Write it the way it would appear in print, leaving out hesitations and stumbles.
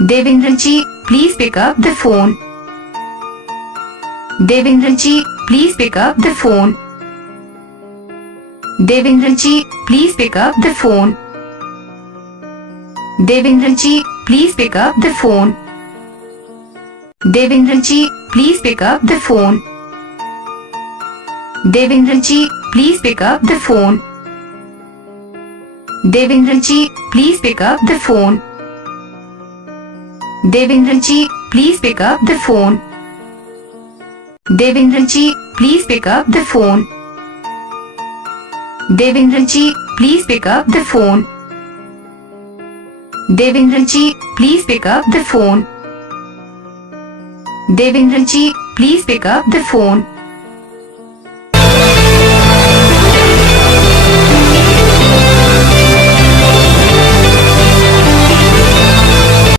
Devendra ji, please pick up the phone. Devendra ji, please pick up the phone. Devendra ji, please pick up the phone. Devendra ji, please pick up the phone. Devendra ji, please pick up the phone. Devendra ji, please pick up the phone. Devendra ji, please pick up the phone. Devendra ji, please pick up the phone. Devendra ji, please pick up the phone. Devendra ji, please pick up the phone. Devendra ji, please pick up the phone. Devendra ji, please pick up the phone.